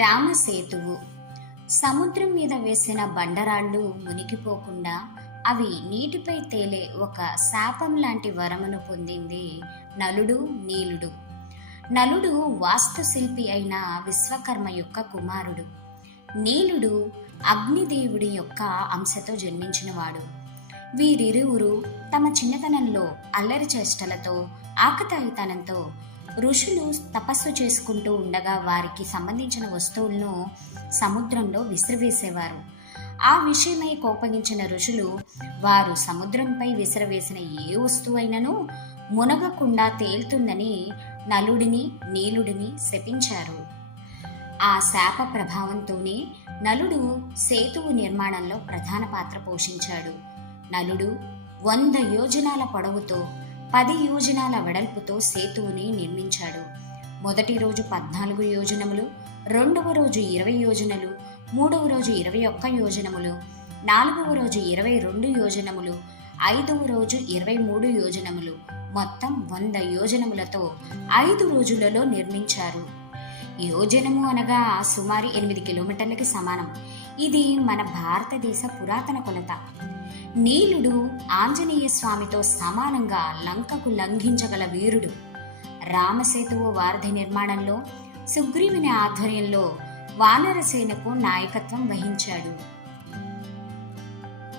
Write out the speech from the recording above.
రామసేతువు. సముద్రం మీద వేసిన బండరాళ్ళు మునిగిపోకుండా అవి నీటిపై తేలే ఒక శాపం లాంటి వరమును పొందింది నలుడు నీలుడు. నలుడు వాస్తుశిల్పి అయిన విశ్వకర్మ యొక్క కుమారుడు. నీలుడు అగ్నిదేవుడి యొక్క అంశతో జన్మించినవాడు. వీరిరువురు తమ చిన్నతనంలో అల్లరి చేష్టలతో ఆకతాయితనంతో ఋషులు తపస్సు చేసుకుంటూ ఉండగా వారికి సంబంధించిన వస్తువులను సముద్రంలో విసిరివేసేవారు. ఆ విషయమై కోపగించిన ఋషులు వారు సముద్రంపై విసిరివేసిన ఏ వస్తువైనను మునగకుండా తేలుతుందని నలుడిని నీలుడిని శపించారు. ఆ శాప ప్రభావంతోనే నలుడు సేతువు నిర్మాణంలో ప్రధాన పాత్ర పోషించాడు. నలుడు 100 యోజనాల పొడవుతో 10 యోజనాల వెడల్పుతో సేతువుని నిర్మించాడు. మొదటి రోజు 14 యోజనములు, రెండవ రోజు 20 యోజనలు, మూడవ రోజు 21 యోజనములు, నాలుగవ రోజు 22 యోజనములు, ఐదవ రోజు 23 యోజనములు, మొత్తం 100 యోజనములతో 5 రోజులలో నిర్మించారు. యోజనము అనగా సుమారు 8 కిలోమీటర్లకి సమానం. ఇది మన భారతదేశ పురాతన కొలత. నీలుడు ఆంజనేయ స్వామితో సమానంగా లంకకు లంఘించగల వీరుడు. రామసేతువు వారధి నిర్మాణంలో సుగ్రీవుని ఆధ్వర్యంలో వానరసేనకు నాయకత్వం వహించాడు.